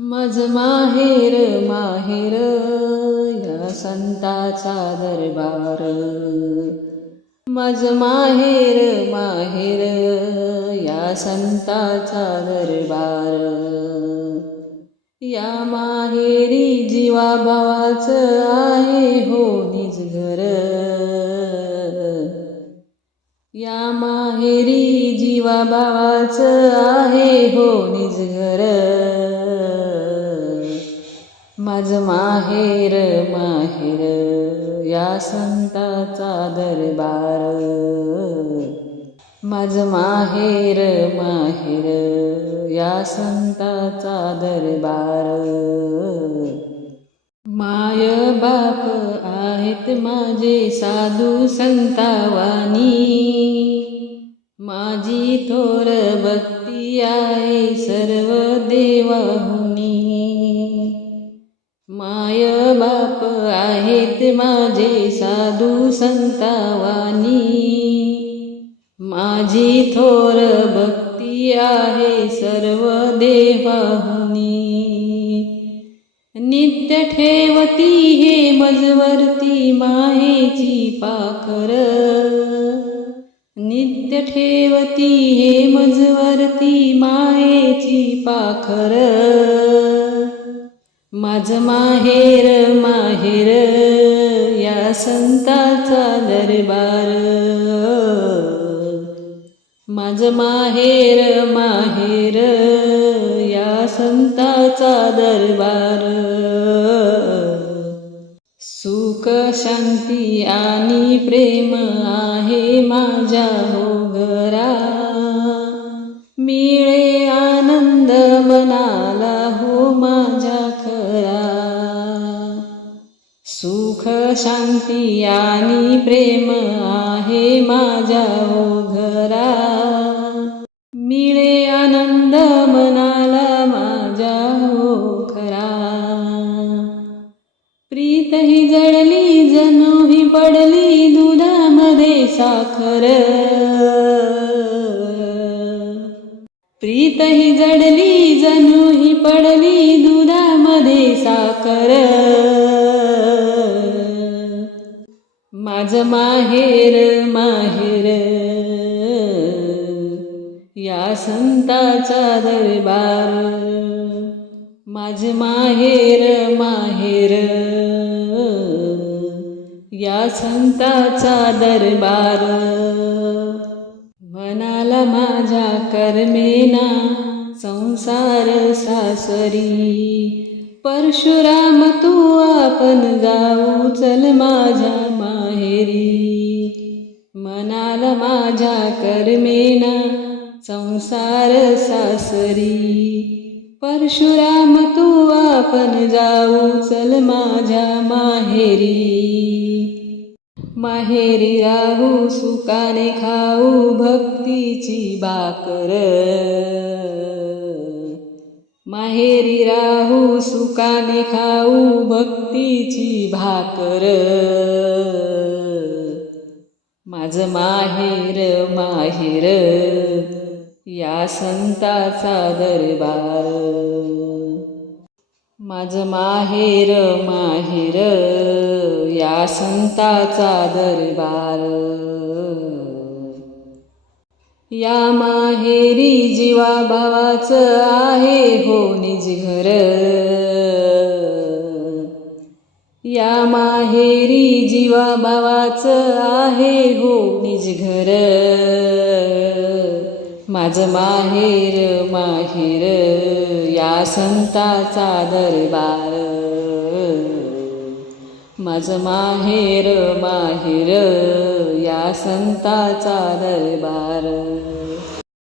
मज माहेर माहेर या संताचा दरबार. मज माहेर माहेर या संताचा दरबार. या माहेरी जीवाभावाचं आहे हो निज घर. या माहेरी जीवाभावाचं आहे हो निज घर. आज माहेर माहेर या संताचा दरबार. माझ माहेर माहेर या संताचा दरबार. माय बाप आहेत माझे साधू संतावानी. माझी थोर भक्ती आहे सर्व देवाहून. माय बाप आहेत माझे साधू संतावानी. माझी थोर भक्ती आहे सर्व देवाहुनी. नित्य ठेवती हे मजवरती माहेची पाखर. नित्य ठेवती हे मजवरती मायेची पाखर. माझ माहेर माहेर या संताचा दरबार. माझ माहेर माहेर या संताचा दरबार. सुख शांती आणि प्रेम आहे माझ्या हो घरा मिळे आनंद मनाला हो मा शांती आणि प्रेम आहे माझ्या घरा. मिळे आनंद मनाला माझ्या हो खरा प्रीत ही जळली जणू ही पडली दुधामध्ये साखर. प्रीत ही जडली जणू ही पडली दुधामध्ये साखर. माझ माहेर माहेर. या संताचा दरबार. माझ माहेर माहेर. या संताचा दरबार. मनाला माझ्या कर्मेना संसार सासरी. परशुराम तू आपण जाऊ. चल माझ्या माहेरी. मनाल माझ्या कर्मेना संसार सासरी. परशुराम तू आपण जाऊ. चल माझ्या माहेरी. माहेरी राहू सुकाने खाऊ भक्तीची बाकर. माहेरी राहू सुकाने खाऊ भक्तीची भाकर. माझ माहेर माहेर या संताचा दरबार. माझ माहेर माहेर या संताचा दरबार. या माहेरी जीवा भावाचं आहे हो निज घर. या माहेरी जीवा भावाचं आहे हो निज घर. माझं माहेर माहेर या संताचा दरबार. माझं माहेर माहेर या संताचा दरबार.